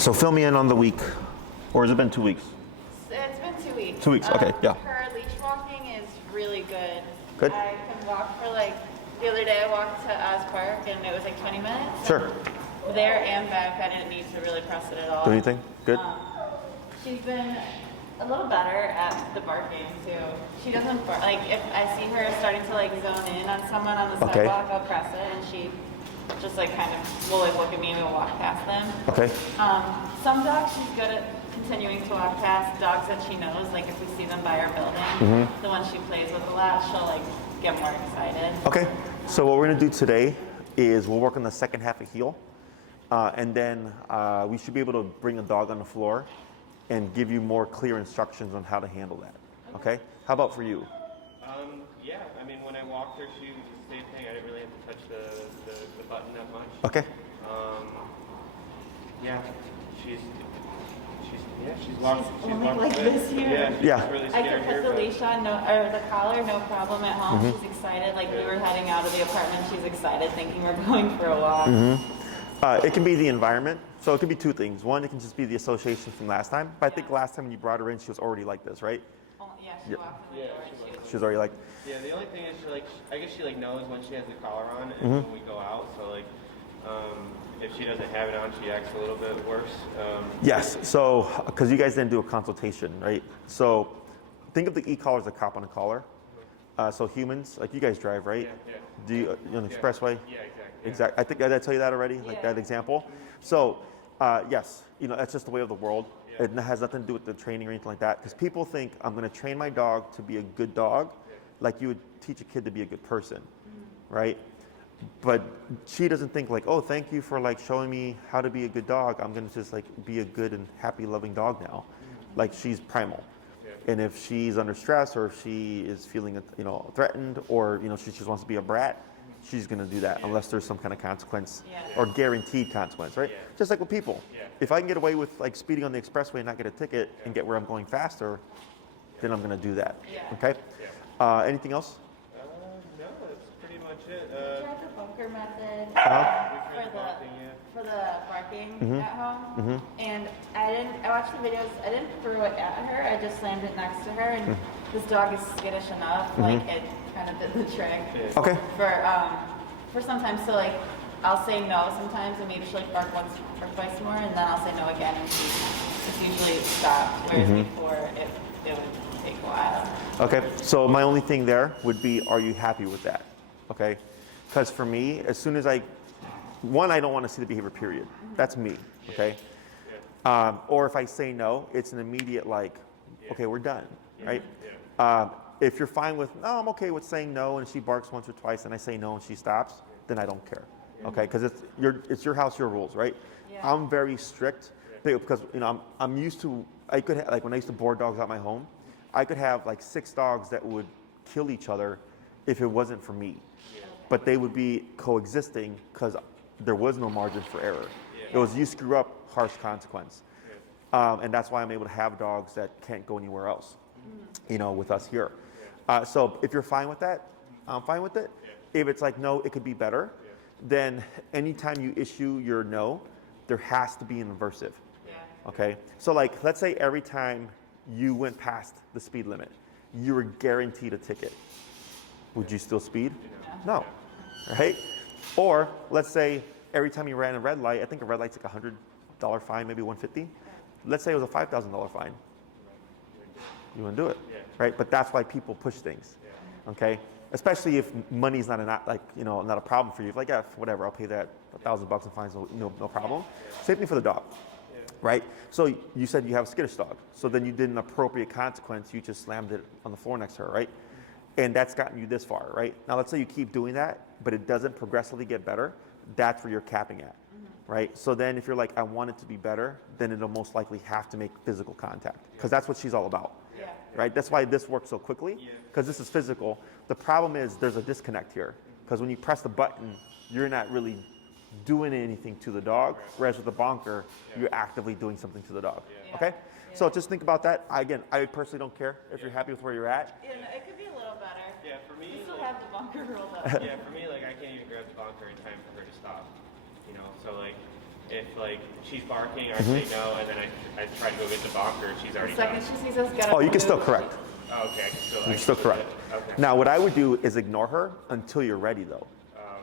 So fill me in on the week, or has it been 2 weeks? It's been 2 weeks. 2 weeks, okay, yeah. Her leash walking is really good. Good. I can walk for the other day I walked to Oz Park and it was 20 minutes. Sure. There and back, I didn't need to really press it at all. Do anything? Good. She's been a little better at the barking too. She doesn't bark. If I see her starting to zone in on someone on the sidewalk, I'll press it and she just kind of will look at me and we'll walk past them. Okay. Some dogs she's good at continuing to walk past. Dogs that she knows, if we see them by our building, the ones she plays with a lot, she'll get more excited. Okay. So what we're gonna do today is we'll work on the second half of heel, and then we should be able to bring a dog on the floor and give you more clear instructions on how to handle that. Okay? How about for you? Yeah, I mean, when I walked her, she was the same thing. I didn't really have to touch the button that much. Okay. Yeah, she's walking. She's only walking like this here. Yeah, she's really I scared could put the leash on, or the collar, no problem at home. She's excited. We were heading out of the apartment. She's excited, thinking we're going for a walk. It can be the environment. So it could be two things. One, it can just be the association from last time. But I think last time when you brought her in, she was already like this, right? Oh, yeah, she walked in the door. She was already like. Yeah, the only thing is I guess she knows when she has the collar on and when we go out. So if she doesn't have it on, she acts a little bit worse. Yes. So because you guys didn't do a consultation, right? So think of the e-collar as a cop on a collar. So humans, you guys drive, right? Yeah. Do you on the expressway? Yeah, exactly. Exactly. I think did I tell you that already? That example. So yes, that's just the way of the world. It has nothing to do with the training or anything like that. Because people think I'm going to train my dog to be a good dog, like you would teach a kid to be a good person, right? But she doesn't think oh, thank you for showing me how to be a good dog. I'm going to just be a good and happy, loving dog now. She's primal. And if she's under stress or if she is feeling threatened or she just wants to be a brat, she's going to do that unless there's some kind of consequence or guaranteed consequence, right? Just like with people. If I can get away with speeding on the expressway and not get a ticket and get where I'm going faster, then I'm going to do that. Okay? Anything else? No, that's pretty much it. We tried the bunker method for the barking at home, and I watched the videos. I didn't throw it at her. I just slammed it next to her, and this dog is skittish enough. It kind of did the trick. Okay. For sometimes, so I'll say no sometimes, and maybe she'll bark once or twice more, and then I'll say no again, and it's usually stopped. Whereas before, it would take a while. Okay, so my only thing there would be, are you happy with that? Okay, because for me, as soon as I don't want to see the behavior, period. That's me, okay? Or if I say no, it's an immediate okay, we're done, right? If you're fine with, no, I'm okay with saying no, and she barks once or twice, and I say no and she stops, then I don't care, okay? Because it's your house, your rules, right? I'm very strict because I'm used to. I could have, when I used to board dogs out my home, I could have 6 dogs that would kill each other if it wasn't for me, but they would be coexisting because there was no margin for error. It was you screw up, harsh consequence, and that's why I'm able to have dogs that can't go anywhere else, with us here. So if you're fine with that, I'm fine with it. If it's no, it could be better, then anytime you issue your no, there has to be an aversive. Okay? So let's say every time you went past the speed limit, you were guaranteed a ticket. Would you still speed? No. Right? Or let's say every time you ran a red light, I think a red light's $100 fine, maybe $150. Let's say it was a $5,000 fine. You wouldn't do it, right? But that's why people push things, okay? Especially if money's not not a problem for you. If whatever, I'll pay that $1,000 in fines, no problem. Same thing for the dog, right? So you said you have a skittish dog, so then you did an appropriate consequence. You just slammed it on the floor next to her, right? And that's gotten you this far, right? Now let's say you keep doing that, but it doesn't progressively get better. That's where you're capping at, right? So then if you're I want it to be better, then it'll most likely have to make physical contact because that's what she's all about, right? That's why this works so quickly because this is physical. The problem is there's a disconnect here because when you press the button, you're not really doing anything to the dog, whereas with the bonker, you're actively doing something to the dog, okay? So just think about that. Again, I personally don't care if you're happy with where you're at. It could be a little better. Yeah, for me, You still have the bunker rolled up. yeah, for me, I can't even grab the bonker in time for her to stop. So if like she's barking, I say no, and then I try to go get the bonker, she's already The second done. she sees us get up. Oh, you and can still move, correct. Oh, okay, I can still. You're still correct. Okay. Now, what I would do is ignore her until you're ready, though.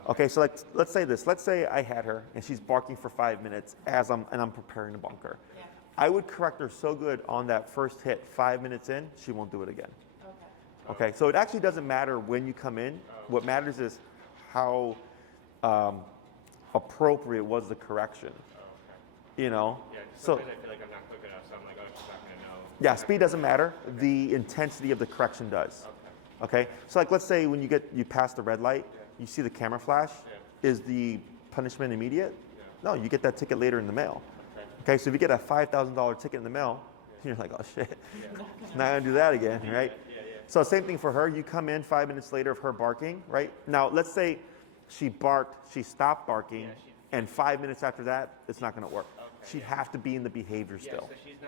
Okay, so let's say this. Let's say I had her and she's barking for 5 minutes as I'm preparing the bunker. Yeah. I would correct her so good on that first hit, 5 minutes in, she won't do it again. Okay. Okay, so it actually doesn't matter when you come in. What matters is how appropriate was the correction. You know. Yeah, So sometimes I feel like I'm not quick enough, so I'm like, oh, she's not gonna know. yeah, speed doesn't matter. The intensity of the correction does. Okay, so like let's say when you pass the red light, you see the camera flash. Is the punishment immediate? No, you get that ticket later in the mail. Okay, so if you get a $5,000 ticket in the mail, you're like, oh shit, not gonna do that again, right? So same thing for her. You come in 5 minutes later of her barking, right? Now let's say she stopped barking, and 5 minutes after that, it's not gonna work. She'd have to be in the behavior Yeah, still. so she's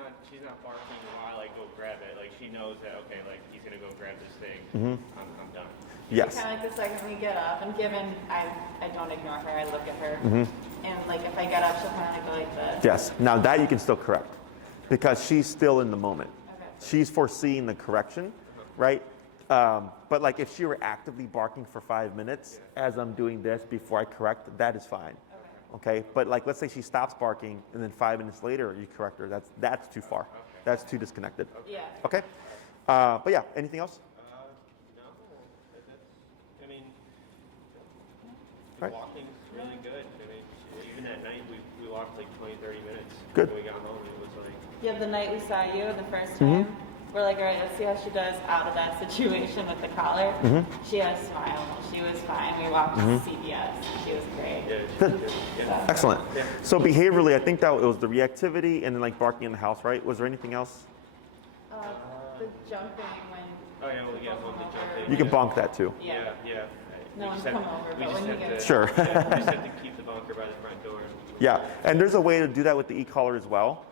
not barking while I go grab it. Like she knows that okay, like he's gonna go grab this thing. I'm done. Yes. Kind of like the second we get up, and given I don't ignore her, I look at her, and like if I get up, she'll kind of go like this. Yes. Now that you can still correct, because she's still in the moment. Okay. She's foreseeing the correction, right? But like if she were actively barking for 5 minutes as I'm doing this before I correct, that is fine. Okay. But like let's say she stops barking and then 5 minutes later you correct her. That's too far. That's too disconnected. Yeah. Okay. But yeah. Anything else? No, I mean, Right. walking's really good. I mean, even that night we walked like 20, 30 minutes. Good. When we got home, it was like. Yeah, the night we saw you the first time, we're like, all right, let's see how she does out of that situation with the collar. She had a smile. She was fine. We walked to CVS. She was great. Yeah, Good. yeah. Excellent. Yeah. So behaviorally, I think that it was the reactivity and then like barking in the house, right? Was there anything else? The jumping when. Oh yeah, well yeah, well, the jumping. You can bonk that too. Yeah. Yeah. No We one's just come have- over, we but just when you have get. to- Sure. Yeah, we just have to keep the bunker by the front door. Yeah, and there's a way to do that with the e-collar as well.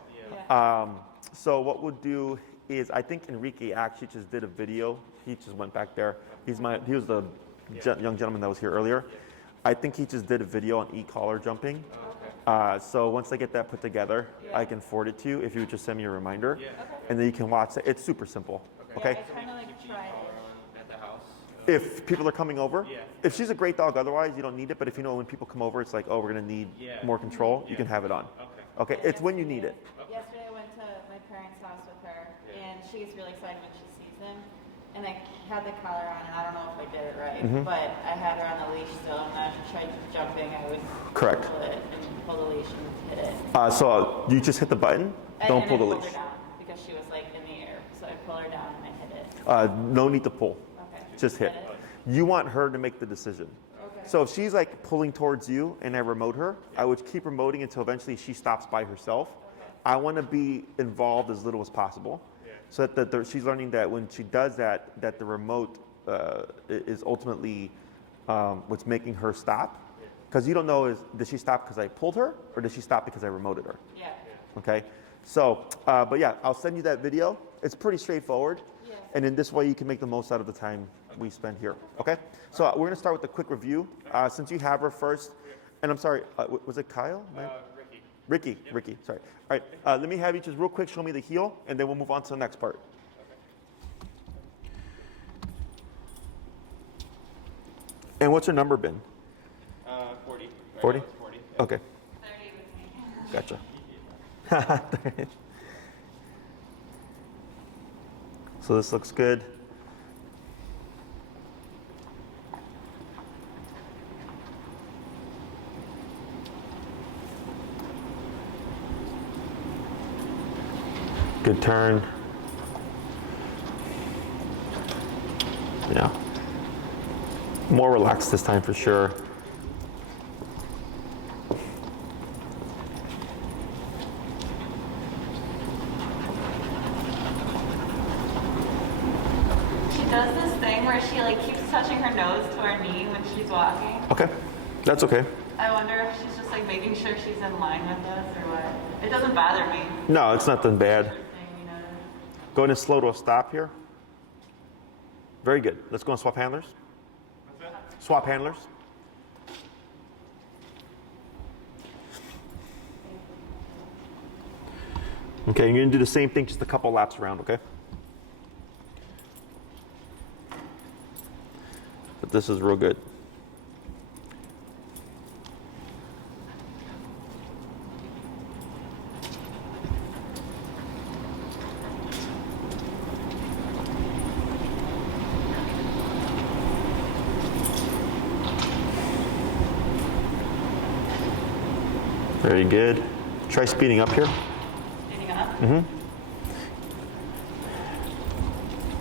Yeah. So what we'll do is, I think Enrique actually just did a video. He just went back there. He was the young gentleman that was here earlier. I think he just did a video on e-collar jumping. So once I get that put together, I can forward it to you if you would just send me a reminder. And then you can watch it. It's super simple. Okay? Yeah, I kind of like tried it. At the house. If people are coming over, Yeah. if she's a great dog otherwise, you don't need it. But if you know when people come over, it's like, oh, we're going to need more control, you can have it on. Okay? It's when you need it. Yesterday I went to my parents' house with her, and she gets really excited when she sees him. And I had the collar on, and I don't know if I did it right, but I had her on the leash still, and then she tried jumping. I would Correct. pull it and pull the leash and hit it. So you just hit the button, don't And pull I the pulled leash. her down because she was like in the air. So I pull her down and I hit it. No need to pull, Okay. just hit. You want her to make the decision. Okay. So if she's like pulling towards you and I remote her, I would keep remoting until eventually she stops by herself. I want to be involved as little as possible, so that she's learning that when she does that, that the remote is ultimately what's making her stop. Because you don't know, did she stop because I pulled her, or did she stop because I remoted her? Yeah. Okay, so but yeah, I'll send you that video. It's pretty straightforward, and in this way you can make the most out of the time we spend here. Okay, so we're gonna start with a quick review. Since you have her first, and I'm sorry, was it Kyle? Ricky, sorry. All right, let me have you just real quick show me the heel, and then we'll move on to the next part. And what's her number been? 40. 40? 40. Okay, 30 with me. gotcha. So this looks good. Good turn. Yeah. More relaxed this time for sure. She does this thing where she like keeps touching her nose to her knee when she's walking. Okay, that's okay. I wonder if she's just like making sure she's in line with us or what. It doesn't bother me. No, it's nothing bad. Thing, you know. Go ahead and slow to a stop here. Very good. Let's go and swap handlers. Swap handlers. Okay, you're gonna do the same thing, just a couple laps around, okay? But this is real good. Very good. Try speeding up here. Speeding up. Mm-hmm.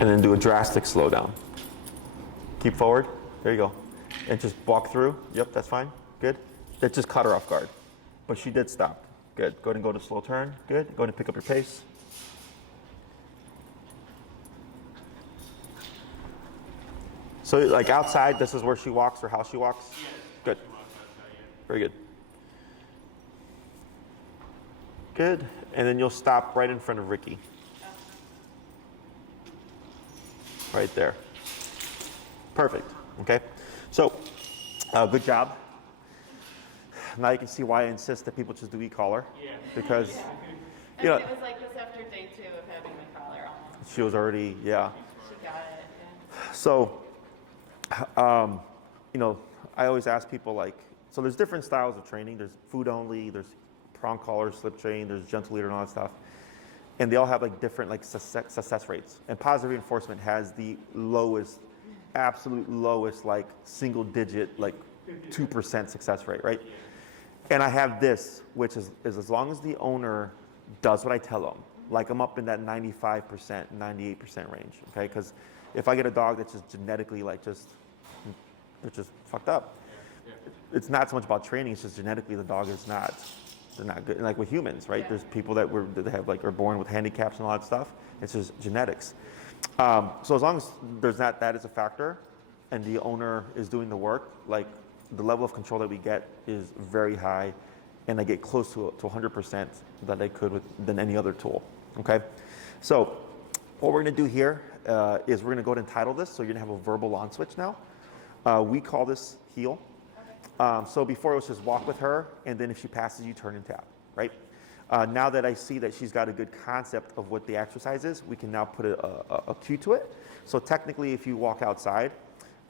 And then do a drastic slowdown. Keep forward. There you go. And just walk through. Yep, that's fine. Good. That just caught her off guard. But she did stop. Good. Go ahead and go to slow turn. Good. Go ahead and pick up your pace. So like outside, this is where she walks or how she walks? Yeah. Good. Very good. Good. And then you'll stop right in front of Ricky. Right there. Perfect. Okay. So, good job. Now you can see why I insist that people just do e-collar. Yeah. Because, I you know, mean, it was like this after day 2 of having the collar almost. she was already, yeah. She got it. Yeah. So, you know, I always ask people like, so there's different styles of training. There's food only, there's prong collar, slip train, there's gentle leader and all that stuff. And they all have like different like success rates. And positive reinforcement has the lowest, absolute lowest, like single digit, like 2% success rate, right? And I have this, which is as long as the owner does what I tell them, like I'm up in that 95%, 98% range, okay? Because if I get a dog that's just genetically like they're just fucked up. It's not so much about training, it's just genetically the dog is not, they're not good. And like with humans, right? There's people that have like are born with handicaps and all that stuff. It's just genetics. So as long as there's not that as a factor, and the owner is doing the work, like the level of control that we get is very high, and I get close to 100% that I could than any other tool. Okay, so what we're going to do here is we're going to go ahead and title this. So you're going to have a verbal on switch now. We call this heel. So before it was just walk with her, and then if she passes, you turn and tap, right? Now that I see that she's got a good concept of what the exercise is, we can now put a cue to it. So technically, if you walk outside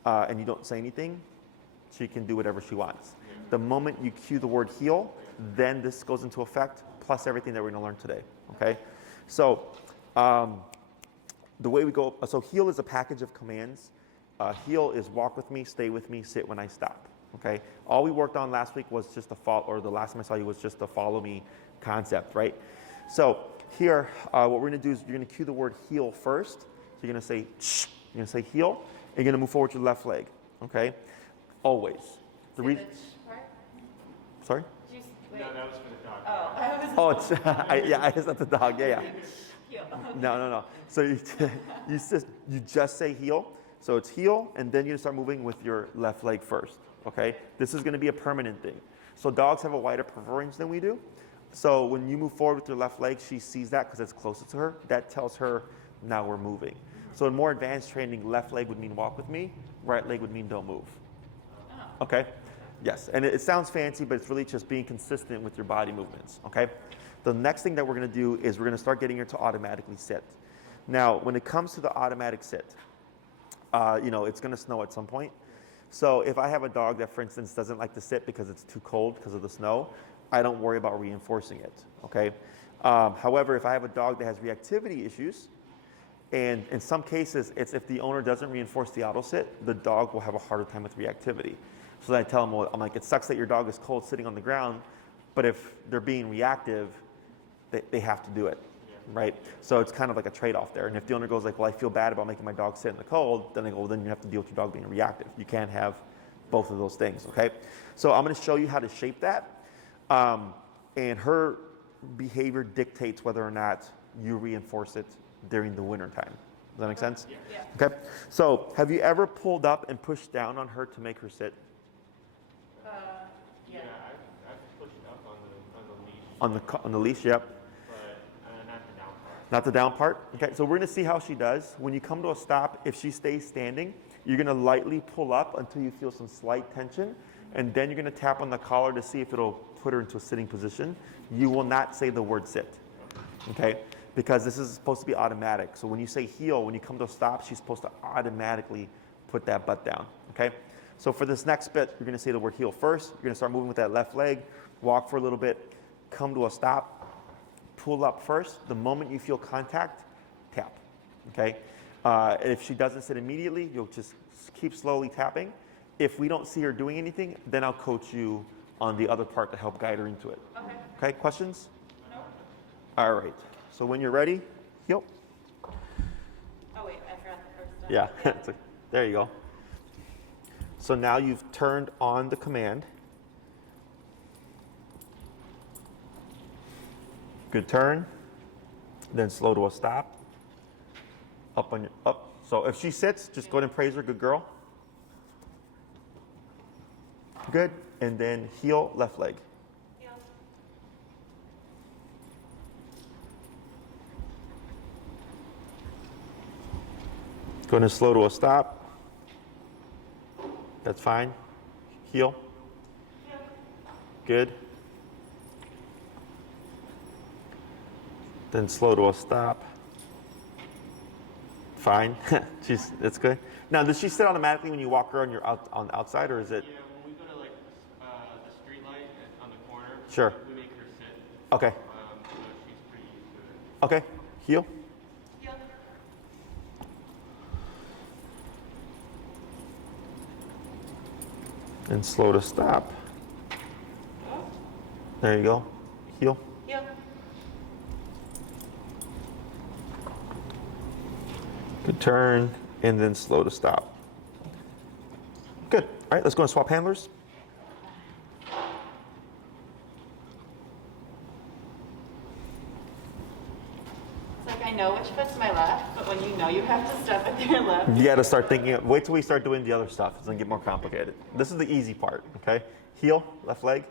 and you don't say anything, she can do whatever she wants. The moment you cue the word heel, then this goes into effect, plus everything that we're going to learn today, okay? So the way we go, so heel is a package of commands. Heel is walk with me, stay with me, sit when I stop. Okay. All we worked on last week was just the follow, or the last time I saw you was just the follow me concept, right? So here, what we're going to do is you're going to cue the word heel first. So you're going to say shh, you're going to say heel, and you're going to move forward to your left leg. Okay. Always. The reason. Sorry. No, that was for the dog. Oh, Oh, it's I just not the dog. Yeah. Heel. No. So you just say heel. So it's heel, and then you start moving with your left leg first. Okay, this is going to be a permanent thing. So dogs have a wider peripheral range than we do. So when you move forward with your left leg, she sees that because it's closer to her. That tells her now we're moving. So in more advanced training, left leg would mean walk with me, right leg would mean don't move. Okay, yes, and it sounds fancy, but it's really just being consistent with your body movements. Okay, the next thing that we're going to do is we're going to start getting her to automatically sit. Now, when it comes to the automatic sit, you know, it's going to snow at some point. So if I have a dog that, for instance, doesn't like to sit because it's too cold because of the snow, I don't worry about reinforcing it, okay? However, if I have a dog that has reactivity issues, and in some cases, it's if the owner doesn't reinforce the auto sit, the dog will have a harder time with reactivity. So then I tell them, well, I'm like, it sucks that your dog is cold sitting on the ground, but if they're being reactive, they have to do it. Right? So it's kind of like a trade-off there. And if the owner goes like, well, I feel bad about making my dog sit in the cold, then I go, well, then you have to deal with your dog being reactive. You can't have both of those things, okay? So I'm going to show you how to shape that. And her behavior dictates whether or not you reinforce it during the winter time. Does that make sense? Yeah. Okay. So have you ever pulled up and pushed down on her to make her sit? Yeah. I've pushed up on the leash. On the leash, yep. Not the down part? Okay, so we're gonna see how she does. When you come to a stop, if she stays standing, you're gonna lightly pull up until you feel some slight tension, and then you're gonna tap on the collar to see if it'll put her into a sitting position. You will not say the word sit. okay? Because this is supposed to be automatic. So when you say heel, when you come to a stop, she's supposed to automatically put that butt down, okay? So for this next bit, you're gonna say the word heel first. You're gonna start moving with that left leg, walk for a little bit, come to a stop, pull up first. The moment you feel contact, tap, okay? If she doesn't sit immediately, you'll just keep slowly tapping. If we don't see her doing anything, then I'll coach you on the other part to help guide her into it. Okay. Okay, questions? No. All right, so when you're ready, heel. Oh wait, I forgot the first step. Yeah, it's like, there you go. So now you've turned on the command. Good turn, then slow to a stop. Up on your, up. So if she sits, just go ahead and praise her, good girl. Good, and then heel, left leg. Heel. Go ahead and slow to a stop. That's fine. Heel. Heel. Good. Then slow to a stop. Fine. That's good. Now, does she sit automatically when you walk her on your on the outside, or is it? Yeah, when we go to like the street light on the corner, Sure. we make her sit. Okay. So she's pretty used to it. Okay. Heel. Heel. And slow to stop. There you go. Heel. Heel. Good turn, and then slow to stop. Good. All right, let's go and swap handlers. It's like I know which foot's my left, but when you know you have to step with your left. You got to start thinking. Wait till we start doing the other stuff. It's gonna get more complicated. This is the easy part. Okay. Heel, left leg.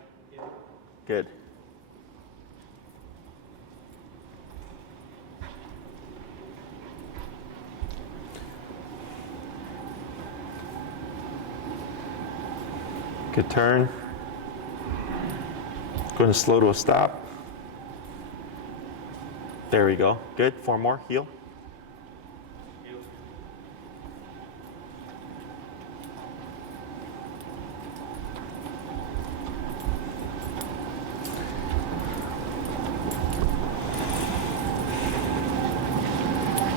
Good. Good turn. Going to slow to a stop. There we go. Good. 4 more. Heel. Heel.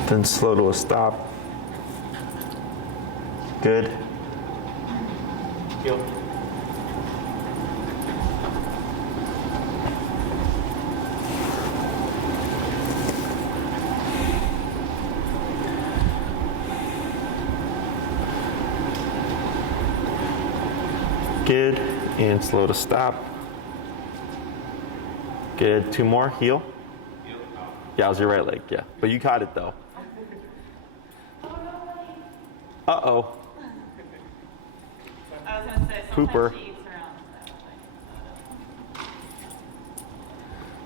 Then slow to a stop. Good. Heel. Good. And slow to stop. Good. 2 more. Heel. Heel. Yeah, it was your right leg. Yeah. But you caught it though. Uh-oh. I was gonna say sometimes Pooper. she eats her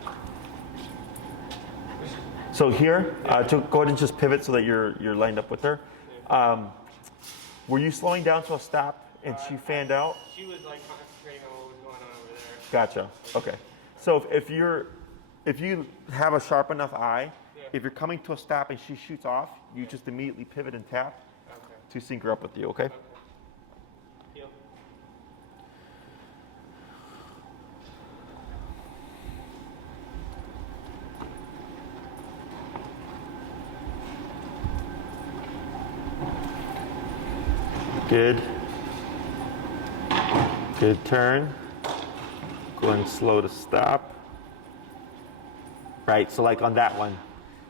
own. So here, to go ahead and just pivot so that you're lined up with her. Were you slowing down to a stop and she fanned out? She was like concentrating on what was going on over there. Gotcha. Okay. So if you have a sharp enough eye, if you're coming to a stop and she shoots off, you just immediately pivot and tap Okay. to sync her up with you. Okay. Heel. Good. Good turn. Going slow to stop. Right, so like on that one,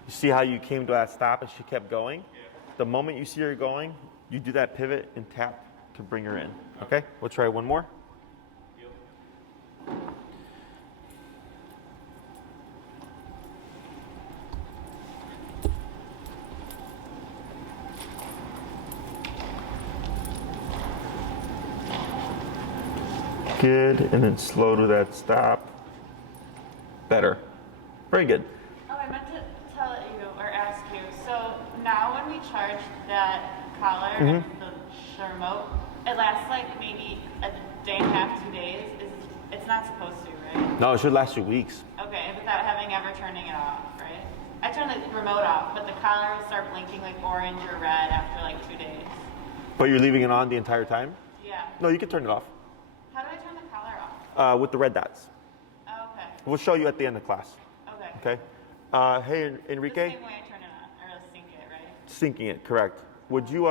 you see how you came to that stop and she kept going? Yeah. The moment you see her going, you do that pivot and tap to bring her in. Okay, we'll try one more. Heel. Good, and then slow to that stop. Better. Very good. Oh, I meant to tell you or ask you. So now when we charge that collar and the remote, it lasts like maybe a day and a half, 2 days. It's not supposed to, right? No, it should last you weeks. Okay, without having ever turning it off, right? I turn the remote off, but the collar will start blinking like orange or red after like 2 days. But you're leaving it on the entire time? Yeah. No, you can turn it off. How do I turn the collar off? With the red dots. Oh, okay. We'll show you at the end of class. Okay. Okay. Hey, Enrique. The same way I turn it on, or sync it, right? Syncing it, correct. Would you,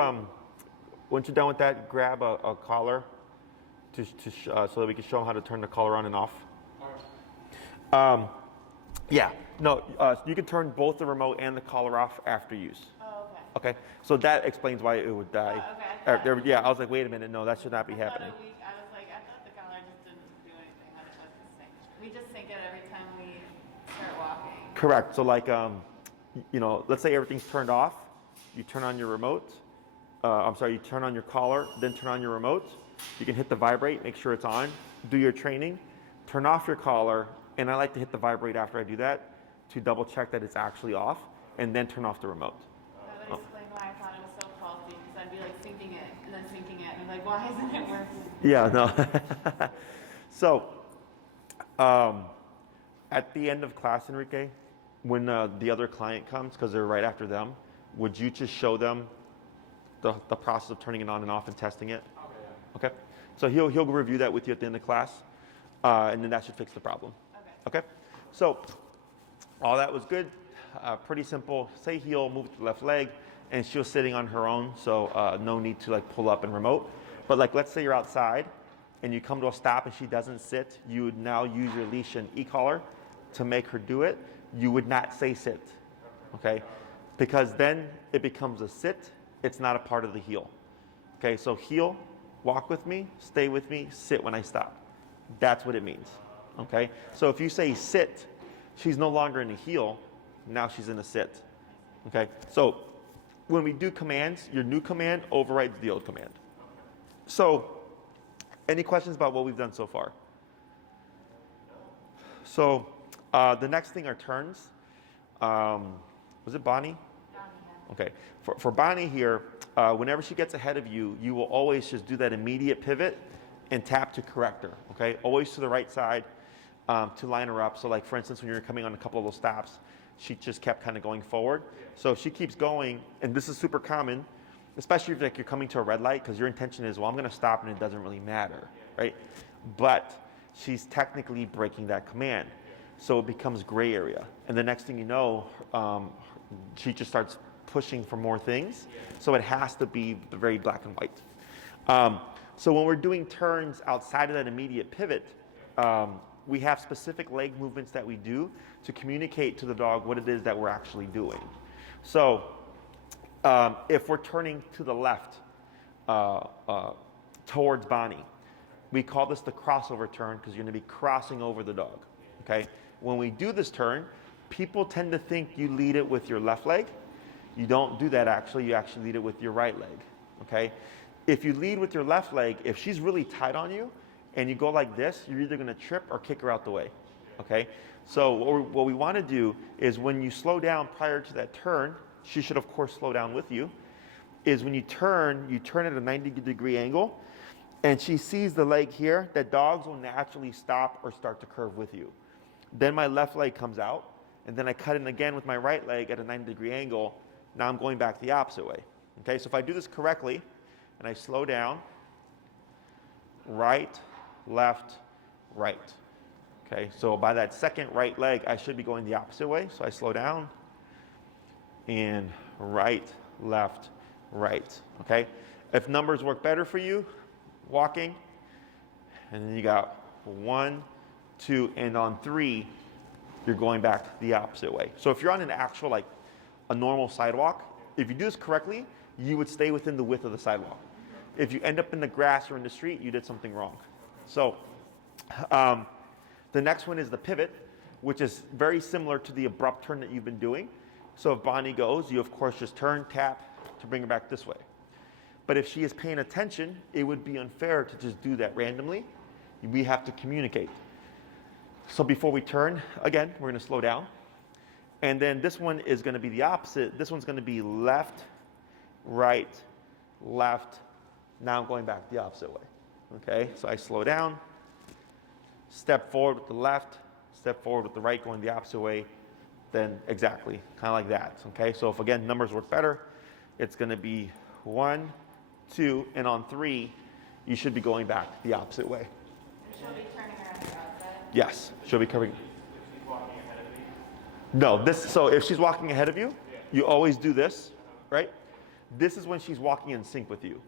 once you're done with that, grab a collar so that we can show them how to turn the collar on and off? Yeah. No, you can turn both the remote and the collar off after use. Oh, okay. Okay. So that explains why it would die. Okay. Yeah, I was like, wait a minute, no, that should not be happening. I was like, I thought the collar just didn't do anything, that it wasn't synced. We just sync it every time we start walking. Correct. So like, you know, let's say everything's turned off. You turn on your remote. You turn on your collar, then turn on your remote. You can hit the vibrate, make sure it's on. Do your training. Turn off your collar, and I like to hit the vibrate after I do that to double check that it's actually off, and then turn off the remote. That would explain why I thought it was so faulty, because I'd be like syncing it, and then syncing it, and I'm like, why isn't it working? Yeah, no. So, at the end of class, Enrique, when the other client comes, because they're right after them, would you just show them the process of turning it on and off and testing it? Okay. So he'll review that with you at the end of class, and then that should fix the problem. Okay. So all that was good. Pretty simple. Say heel, move to the left leg, and she was sitting on her own, so no need to like pull up and remote. But like, let's say you're outside and you come to a stop and she doesn't sit, you would now use your leash and e-collar to make her do it. You would not say sit, okay? Because then it becomes a sit. It's not a part of the heel. Okay, so heel, walk with me, stay with me, sit when I stop. That's what it means, okay? So if you say sit, she's no longer in a heel, now she's in a sit, okay? So when we do commands, your new command overrides the old command. So any questions about what we've done so far? So the next thing are turns. Was it Bonnie? Okay. For Bonnie here, whenever she gets ahead of you, you will always just do that immediate pivot and tap to correct her. Okay. Always to the right side to line her up. So like for instance, when you're coming on a couple of those stops, she just kept kind of going forward. So if she keeps going, and this is super common, especially if like you're coming to a red light, because your intention is, well, I'm going to stop and it doesn't really matter, right? But she's technically breaking that command. So it becomes gray area. And the next thing you know, she just starts pushing for more things. So it has to be very black and white. So when we're doing turns outside of that immediate pivot, we have specific leg movements that we do to communicate to the dog what it is that we're actually doing. So if we're turning to the left towards Bonnie, we call this the crossover turn because you're going to be crossing over the dog. Okay? When we do this turn, people tend to think you lead it with your left leg. You don't do that actually. You actually lead it with your right leg. Okay? If you lead with your left leg, if she's really tight on you and you go like this, you're either going to trip or kick her out the way. Okay? So what we want to do is when you slow down prior to that turn, she should of course slow down with you, is when you turn at a 90-degree angle and she sees the leg here, that dogs will naturally stop or start to curve with you. Then my left leg comes out, and then I cut in again with my right leg at a 90-degree angle. Now I'm going back the opposite way. Okay, so if I do this correctly, and I slow down, right, left, right. Okay, so by that second right leg, I should be going the opposite way. So I slow down, and right, left, right. Okay, if numbers work better for you, walking, and then you got 1, 2, and on 3, you're going back the opposite way. So if you're on an actual, like a normal sidewalk, if you do this correctly, you would stay within the width of the sidewalk. If you end up in the grass or in the street, you did something wrong. So the next one is the pivot, which is very similar to the abrupt turn that you've been doing. So if Bonnie goes, you of course just turn, tap to bring her back this way. But if she is paying attention, it would be unfair to just do that randomly. We have to communicate. So before we turn, again, we're going to slow down. And then this one is going to be the opposite. This one's going to be left, right, left. Now I'm going back the opposite way. Okay, so I slow down, step forward with the left, step forward with the right, going the opposite way, then exactly, kind of like that, okay? So if, again, numbers work better, it's going to be 1, 2, and on 3, you should be going back the opposite way. And she'll be turning around the outside? Yes, she'll be coming. No, so if she's walking ahead of you, you always do this, right? This is when she's walking in sync with you.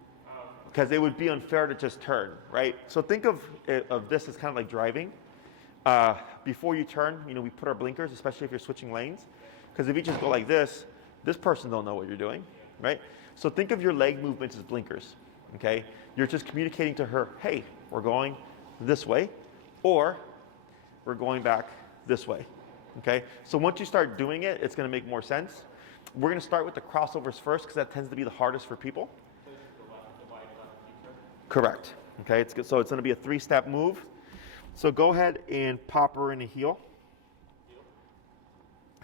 Because it would be unfair to just turn, right? So think of this as kind of like driving. Before you turn, we put our blinkers, especially if you're switching lanes. Because if you just go like this person don't know what you're doing, right? So think of your leg movements as blinkers, okay? You're just communicating to her, hey, we're going this way, or we're going back this way, okay? So once you start doing it, it's gonna make more sense. We're gonna start with the crossovers first, because that tends to be the hardest for people. Correct, okay? It's good. So it's gonna be a 3-step move. So go ahead and pop her in a heel.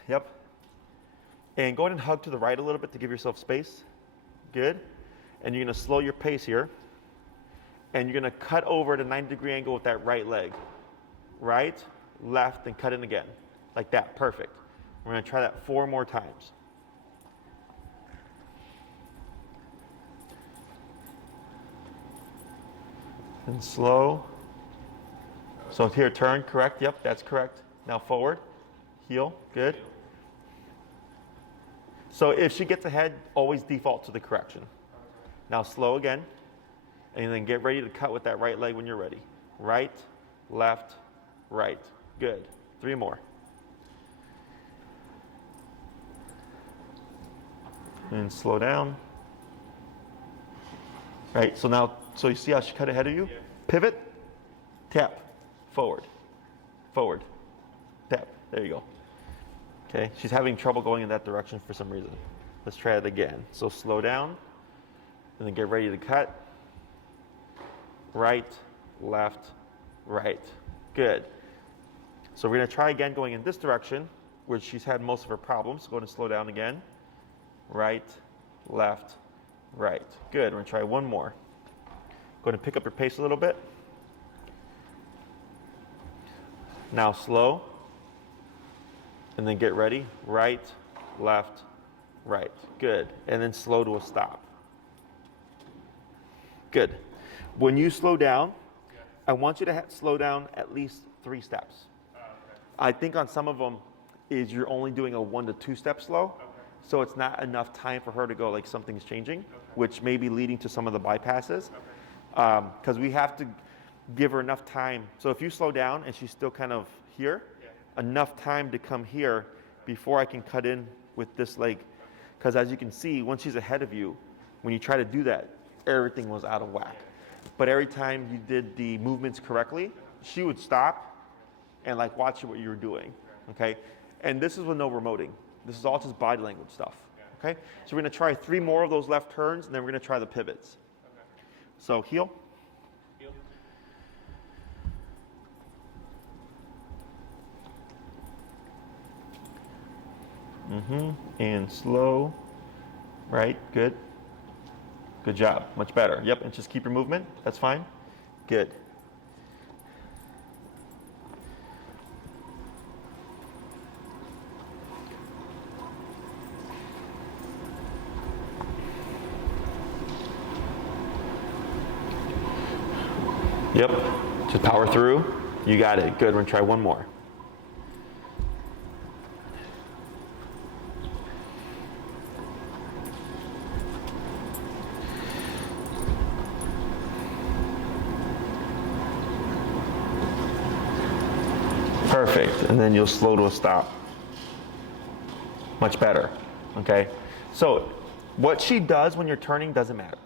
Yep. And go ahead and hug to the right a little bit to give yourself space. Good. And you're going to slow your pace here. And you're going to cut over at a 90-degree angle with that right leg. Right, left, and cut in again. Like that. Perfect. We're going to try that 4 more times. And slow. So here, turn, correct, yep, that's correct. Now forward, heel, good. So if she gets ahead, always default to the correction. Now slow again, and then get ready to cut with that right leg when you're ready. Right, left, right, good. 3 more. And slow down. Right, so now, so you see how she cut ahead of you? Pivot, tap. Forward, forward, tap. There you go. Okay, she's having trouble going in that direction for some reason. Let's try it again. So slow down, and then get ready to cut. Right, left, right. Good. So we're going to try again going in this direction, where she's had most of her problems. Go ahead and slow down again. Right, left, right. Good. We're going to try one more. Go ahead and pick up your pace a little bit. Now slow, and then get ready. Right, left, right. Good. And then slow to a stop. Good. When you slow down, I want you to slow down at least 3 steps. I think on some of them is you're only doing a 1 to 2 step slow, so it's not enough time for her to go like something's changing, which may be leading to some of the bypasses. Because we have to give her enough time. So if you slow down and she's still kind of here, enough time to come here before I can cut in with this leg. Because as you can see, once she's ahead of you, when you try to do that, everything was out of whack. But every time you did the movements correctly, she would stop and like watch what you were doing, okay? And this is with no remoting. This is all just body language stuff, okay? So we're gonna try 3 more of those left turns, and then we're gonna try the pivots. So heel. And slow, right, good. Good job, much better. Yep, and just keep your movement, that's fine. Good. Yep, just power through. You got it, good, we're gonna try one more. Perfect, and then you'll slow to a stop. Much better, okay? So what she does when you're turning doesn't matter.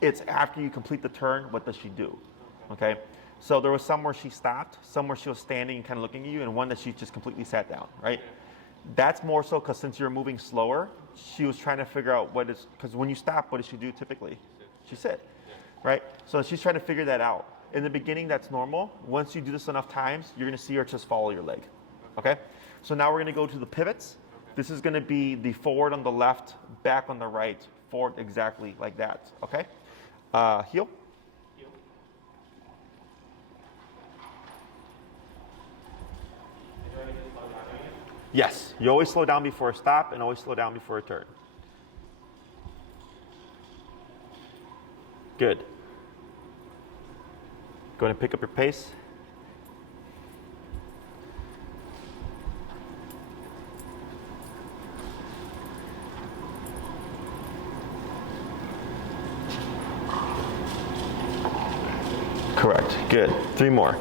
It's after you complete the turn, what does she do, okay? So there was some where she stopped, some where she was standing and kind of looking at you, and one that she just completely sat down, right? That's more so because since you're moving slower, she was trying to figure out what is, because when you stop, what does she do typically? She sit, right? So she's trying to figure that out. In the beginning, that's normal. Once you do this enough times, you're gonna see her just follow your leg, okay? So now we're gonna go to the pivots. This is gonna be the forward on the left, back on the right, forward exactly like that, okay? Heel. Yes. You always slow down before a stop and always slow down before a turn. Good. Go ahead and pick up your pace. Correct. Good. 3 more.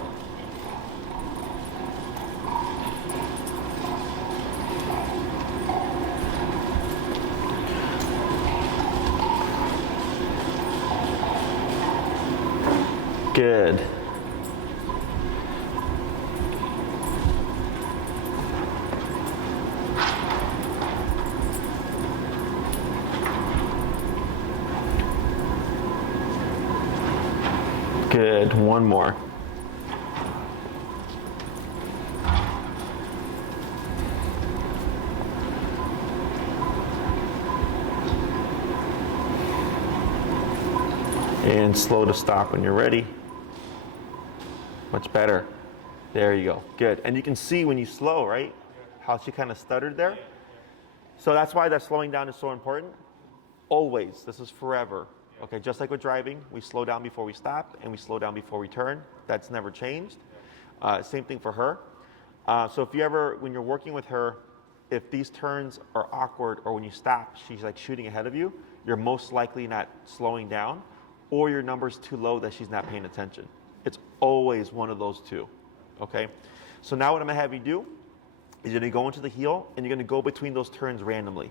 Good. Good. 1 more. And slow to stop when you're ready. Much better. There you go. Good. And you can see when you slow, right? How she kind of stuttered there. So that's why that slowing down is so important. Always. This is forever. Okay, just like with driving, we slow down before we stop and we slow down before we turn. That's never changed. Same thing for her. So if you ever, when you're working with her, if these turns are awkward or when you stop, she's like shooting ahead of you, you're most likely not slowing down or your number's too low that she's not paying attention. It's always one of those two, okay? So now what I'm gonna have you do is you're gonna go into the heel and you're gonna go between those turns randomly,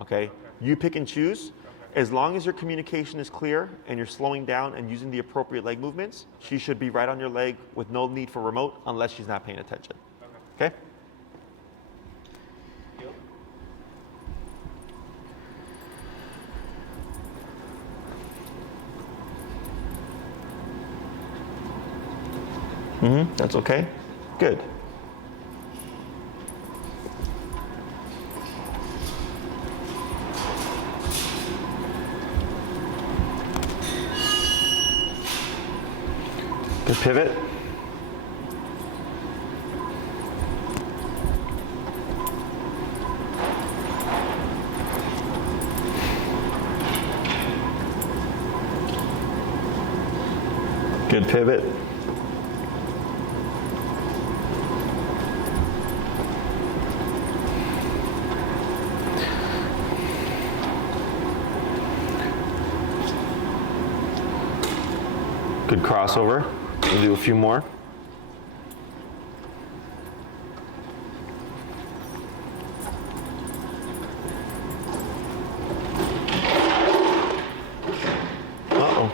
okay? You pick and choose. As long as your communication is clear and you're slowing down and using the appropriate leg movements, she should be right on your leg with no need for remote unless she's not paying attention, okay? That's okay. Good. Good pivot. Good pivot. Good crossover. We'll do a few more. Uh-oh.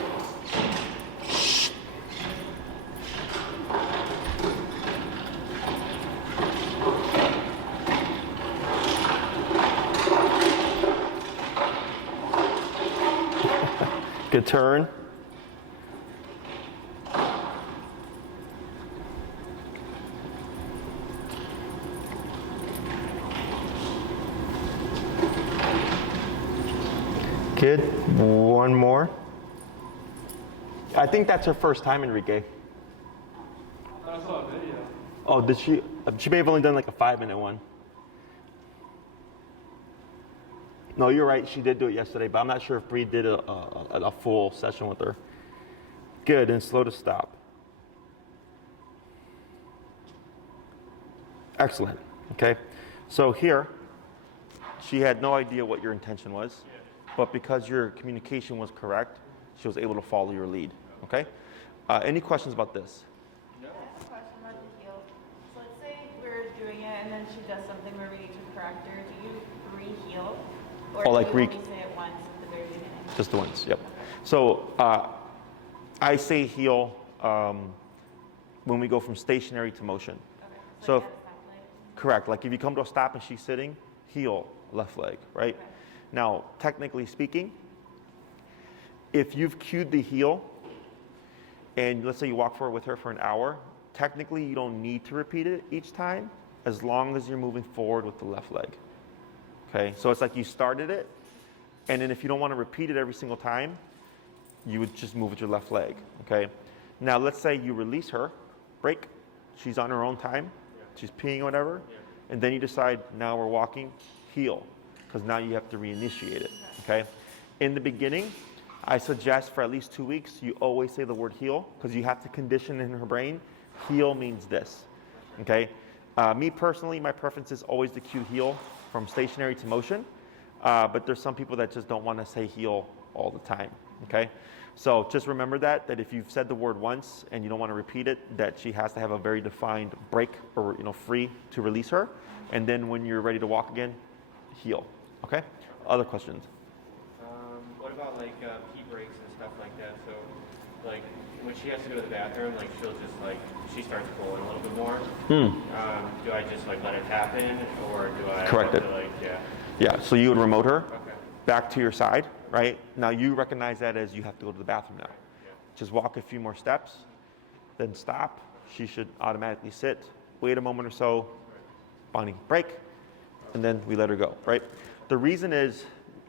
Good turn. Good. 1 more. I think that's her first time, Enrique. I saw a video. Oh, did she? She may have only done like a 5-minute one. No, you're right. She did do it yesterday, but I'm not sure if Bree did a full session with her. Good, and slow to stop. Excellent. Okay. So here, she had no idea what your intention was. But because your communication was correct, she was able to follow your lead, okay? Any questions about this? I have a question about the heel. So let's say we're doing it and then she does something where we need to correct her. Do you re-heel? Or Oh, like do you only say it once at the very beginning? Just the ones, yep. So I say heel when we go from stationary to motion. Okay. So like if- at a stop leg? Correct, like if you come to a stop and she's sitting, heel, left leg, right? Okay. Now, technically speaking, if you've cued the heel, and let's say you walk forward with her for an hour, technically you don't need to repeat it each time, as long as you're moving forward with the left leg. Okay, so it's like you started it, and then if you don't want to repeat it every single time, you would just move with your left leg, okay? Now, let's say you release her, break, she's on her own time, she's peeing or whatever, and then you decide now we're walking, heel, because now you have to reinitiate it, okay? In the beginning, I suggest for at least 2 weeks, you always say the word heel, because you have to condition in her brain, heel means this, okay? Me personally, my preference is always to cue heel from stationary to motion, but there's some people that just don't want to say heel all the time, okay? So just remember that if you've said the word once and you don't want to repeat it, that she has to have a very defined break or free to release her, and then when you're ready to walk again, heel, okay? Other questions? What about like pee breaks and stuff like that? So like when she has to go to the bathroom, like she'll just like, she starts pulling a little bit more. Do I just like let it happen, or do I Correct have it. to, like, Yeah, so you would remote her Okay. back to your side, right? Now you recognize that as you have to go to the bathroom now. Just walk a few more steps, then stop. She should automatically sit, wait a moment or so, Bonnie, break, and then we let her go, right? The reason is,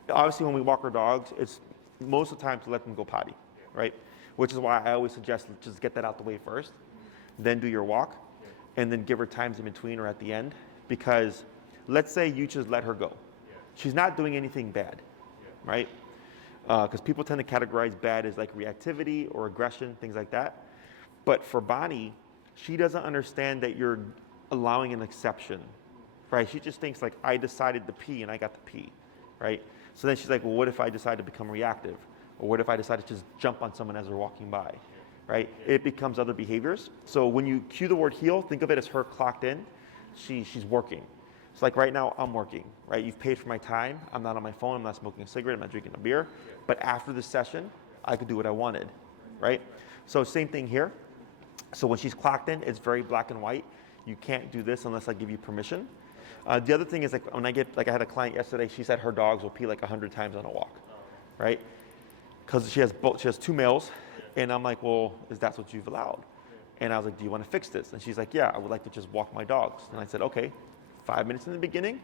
obviously when we walk our dogs, it's most of the time to let them go potty, right? Which is why I always suggest just get that out the way first, then do your walk, and then give her times in between or at the end, because let's say you just let her go. She's not doing anything bad, right? Because people tend to categorize bad as like reactivity or aggression, things like that. But for Bonnie, she doesn't understand that you're allowing an exception, right? She just thinks like, I decided to pee and I got to pee, right? So then she's like, well, what if I decide to become reactive? Or what if I decide to just jump on someone as they're walking by, right? It becomes other behaviors. So when you cue the word heel, think of it as her clocked in. She's working. It's like right now I'm working, right? You've paid for my time. I'm not on my phone. I'm not smoking a cigarette. I'm not drinking a beer. But after this session, I could do what I wanted, right? So same thing here. So when she's clocked in, it's very black and white. You can't do this unless I give you permission. The other thing is like when I had a client yesterday, she said her dogs will pee like 100 times on a walk, right? Because she has 2 males, and I'm like, well, is that what you've allowed? And I was like, do you want to fix this? And she's like, yeah, I would like to just walk my dogs. And I said, okay, 5 minutes in the beginning,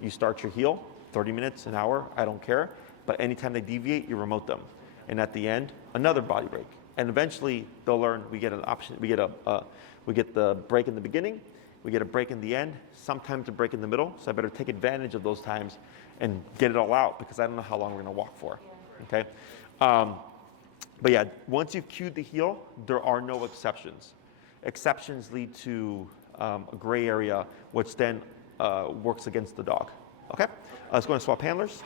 you start your heel, 30 minutes, an hour, I don't care. But anytime they deviate, you remote them. And at the end, another body break. And eventually they'll learn, we get an option, we get the break in the beginning, we get a break in the end, sometimes a break in the middle. So I better take advantage of those times and get it all out, because I don't know how long we're gonna walk for, okay? But yeah, once you've cued the heel, there are no exceptions. Exceptions lead to a gray area, which then works against the dog. Okay? Let's go and swap handlers.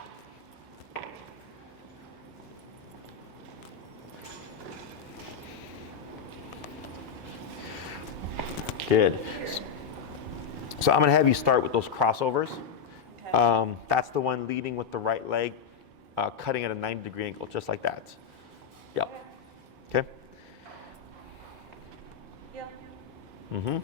Good. So I'm going to have you start with those crossovers. Okay. That's the one leading with the right leg, cutting at a 90-degree angle, just like that. Yep. Okay? Yep. Mm-hmm.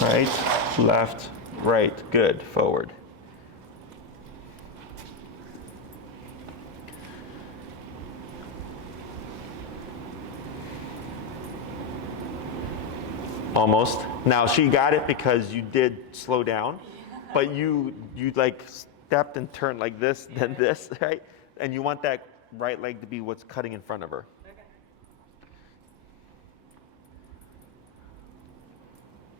Right, left, right. Good. Forward. Almost. Now she got it because you did slow down, but you like stepped and turned like this, then this, right? And you want that right leg to be what's cutting in front of her. Okay.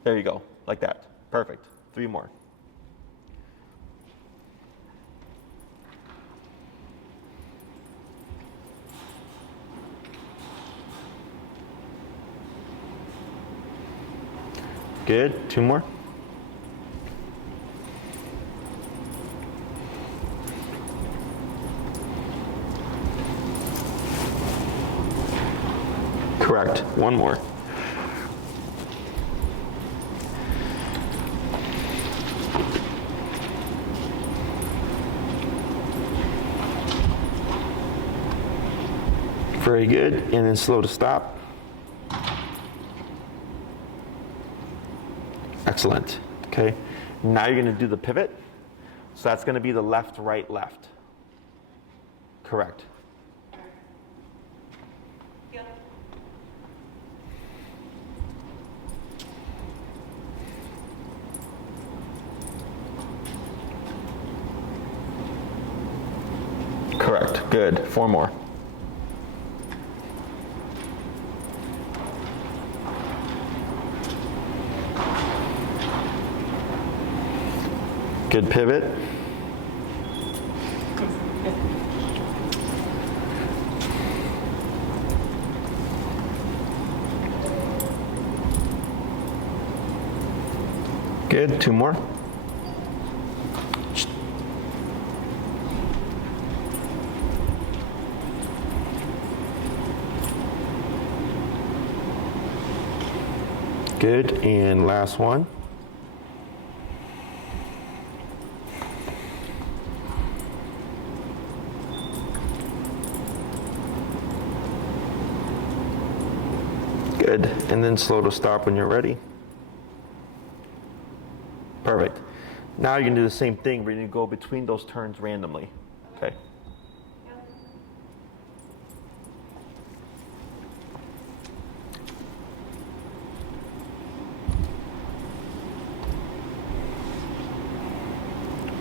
There you go, like that. Perfect. 3 more. Good. 2 more. Correct. 1 more. Very good. And then slow to stop. Excellent. Okay. Now you're going to do the pivot. So that's going to be the left, right, left. Correct. Yep. Correct. Good. 4 more. Good pivot. Good, 2 more. Good, and last one. Good, and then slow to stop when you're ready. Perfect. Now you can do the same thing, we're going to go between those turns randomly, okay?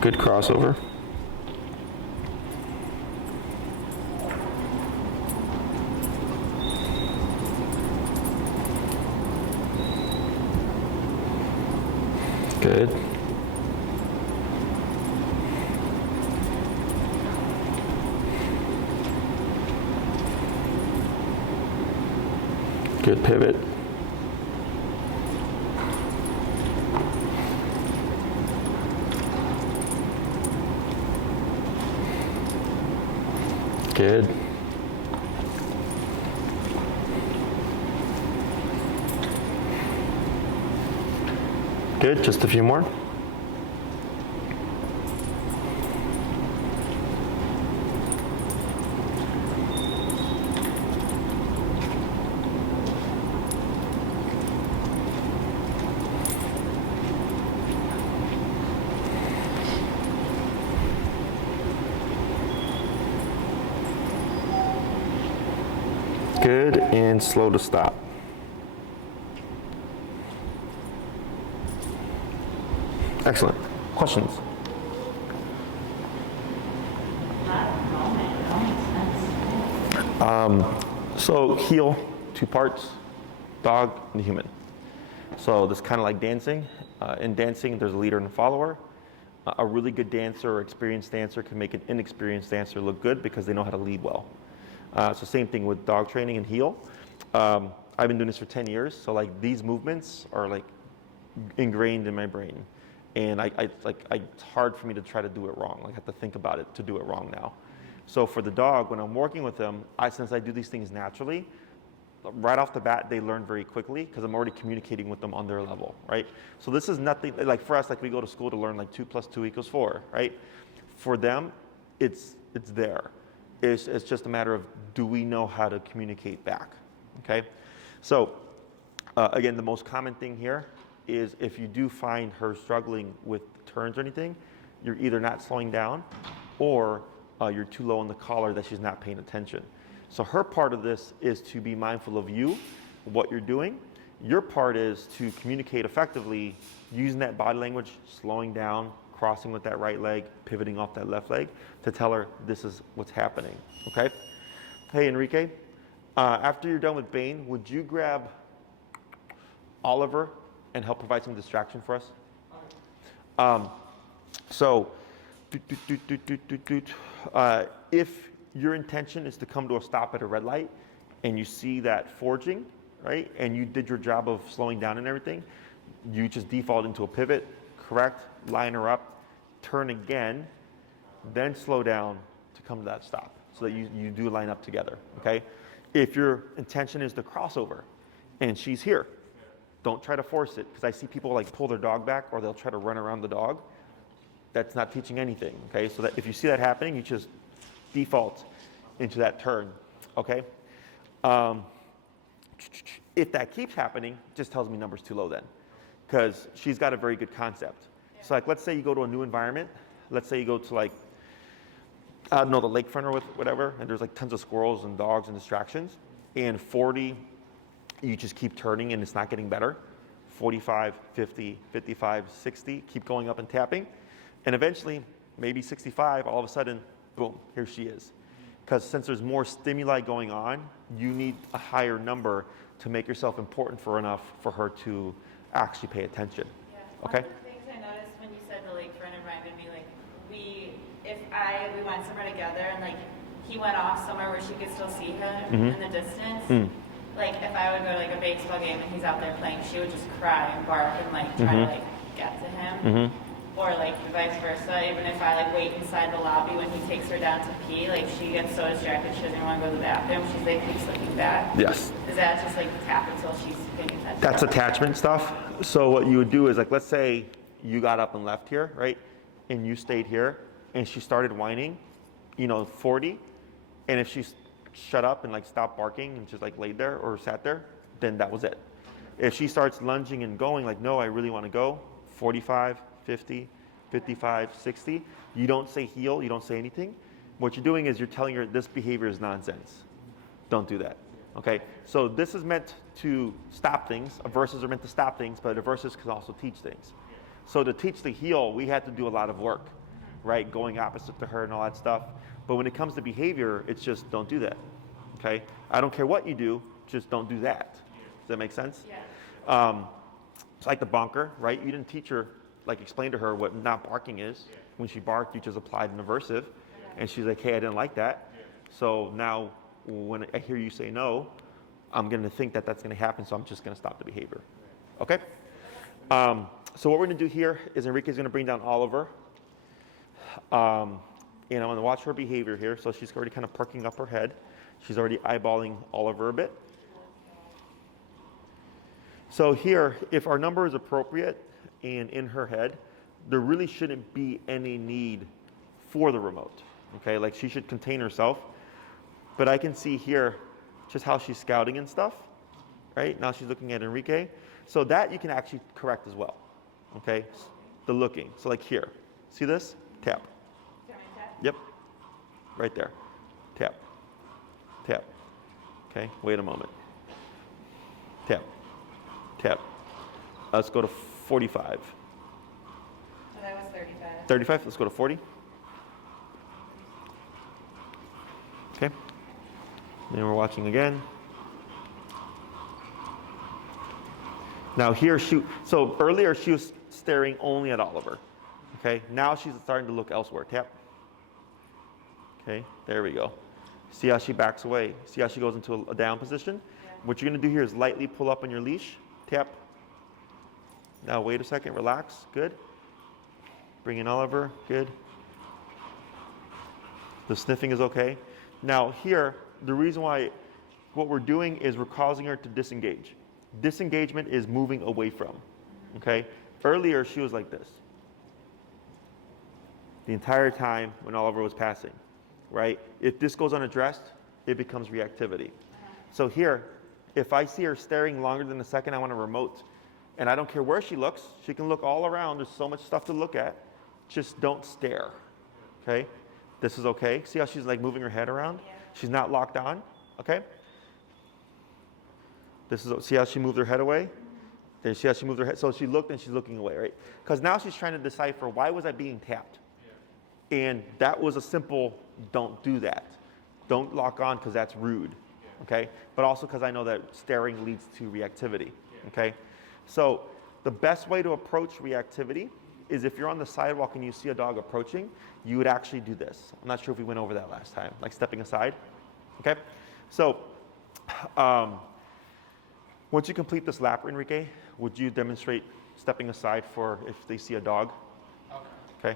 Good crossover. Good. Good pivot. Good. Good, just a few more. Good, and slow to stop. Excellent. Questions? So heel, 2 parts, dog and human. So this kind of like dancing. In dancing, there's a leader and a follower. A really good dancer or experienced dancer can make an inexperienced dancer look good because they know how to lead well. So same thing with dog training and heel. I've been doing this for 10 years, so like these movements are like ingrained in my brain. And it's hard for me to try to do it wrong. Like I have to think about it to do it wrong now. So for the dog, when I'm working with them, since I do these things naturally, right off the bat, they learn very quickly because I'm already communicating with them on their level, right? So this is nothing, like for us, like we go to school to learn like 2 + 2 = 4, right? For them, it's there. It's just a matter of, do we know how to communicate back, okay? So again, the most common thing here is if you do find her struggling with turns or anything, you're either not slowing down or you're too low on the collar that she's not paying attention. So her part of this is to be mindful of you, what you're doing. Your part is to communicate effectively using that body language, slowing down, crossing with that right leg, pivoting off that left leg to tell her this is what's happening, okay? Hey, Enrique, after you're done with Bane, would you grab Oliver and help provide some distraction for us? So, if your intention is to come to a stop at a red light and you see that forging, right, and you did your job of slowing down and everything, you just default into a pivot, correct, line her up, turn again, then slow down to come to that stop so that you do line up together, okay? If your intention is to crossover and she's here, don't try to force it, because I see people like pull their dog back or they'll try to run around the dog. That's not teaching anything, okay? So that if you see that happening, you just default into that turn, okay? If that keeps happening, it just tells me number's too low then, because she's got a very good concept. So like, let's say you go to a new environment. Let's say you go to like, I don't know, the lakefront or whatever, and there's like tons of squirrels and dogs and distractions. And 40, you just keep turning and it's not getting better. 45, 50, 55, 60, keep going up and tapping. And eventually, maybe 65, all of a sudden, boom, here she is. Because since there's more stimuli going on, you need a higher number to make yourself important for enough for her to actually pay attention. Yeah. Okay? One of the things I noticed when you said the lakefront environment we went somewhere together and like he went off somewhere where she could still see him in the distance. Like if I would go to like a baseball game and he's out there playing, she would just cry and bark and like try to like get to him. Or like vice versa, even if I like wait inside the lobby when he takes her down to pee, like she gets so distracted she doesn't want to go to the bathroom. She's like keeps looking back. Yes. Is that just like tap until she's paying attention? That's attachment stuff. So what you would do is like, let's say you got up and left here, right? And you stayed here and she started whining, 40. And if she shut up and like stopped barking and just like laid there or sat there, then that was it. If she starts lunging and going like, no, I really want to go, 45, 50, 55, 60, you don't say heel, you don't say anything. What you're doing is you're telling her this behavior is nonsense. Don't do that. Okay? So this is meant to stop things. Aversives are meant to stop things, but aversives can also teach things. So to teach the heel, we had to do a lot of work, right? Going opposite to her and all that stuff. But when it comes to behavior, it's just don't do that. Okay? I don't care what you do, just don't do that. Does that make sense? Yeah. It's like the bonker, right? You didn't teach her, like explain to her what not barking is. When she barked, you just applied an aversive. And she's like, hey, I didn't like that. So now when I hear you say no, I'm going to think that that's going to happen, so I'm just going to stop the behavior. Okay? So what we're going to do here is Enrique's going to bring down Oliver. And I'm going to watch her behavior here. So she's already kind of perking up her head. She's already eyeballing Oliver a bit. So here, if our number is appropriate and in her head, there really shouldn't be any need for the remote. Okay, like she should contain herself. But I can see here just how she's scouting and stuff. Right, now she's looking at Enrique. So that you can actually correct as well. Okay, the looking. So like here, see this? Tap. Yep, right there. Tap, tap. Okay, wait a moment. Tap, tap. Let's go to 45. So that was 35. 35, let's go to 40. Okay, then we're watching again. Now here, so earlier she was staring only at Oliver. Okay, now she's starting to look elsewhere. Tap. Okay, there we go. See how she backs away? See how she goes into a down position? Yeah. What you're gonna do here is lightly pull up on your leash. Tap. Now wait a second, relax, good. Bring in Oliver, good. The sniffing is okay. Now here, the reason why what we're doing is we're causing her to disengage. Disengagement is moving away from, okay? Earlier, she was like this the entire time when Oliver was passing, right? If this goes unaddressed, it becomes reactivity. So here, if I see her staring longer than a second, I want a remote. And I don't care where she looks. She can look all around. There's so much stuff to look at. Just don't stare, okay? This is okay. See how she's like moving her head around? Yeah. She's not locked on, okay? See how she moved her head away? Then see how she moved her head? So she looked and she's looking away, right? Because now she's trying to decipher, why was I being tapped? And that was a simple, don't do that. Don't lock on because that's rude, okay? But also because I know that staring leads to reactivity, okay? So the best way to approach reactivity is if you're on the sidewalk and you see a dog approaching, you would actually do this. I'm not sure if we went over that last time, like stepping aside, okay? So, once you complete this lap, Enrique, would you demonstrate stepping aside for if they see a dog? Okay.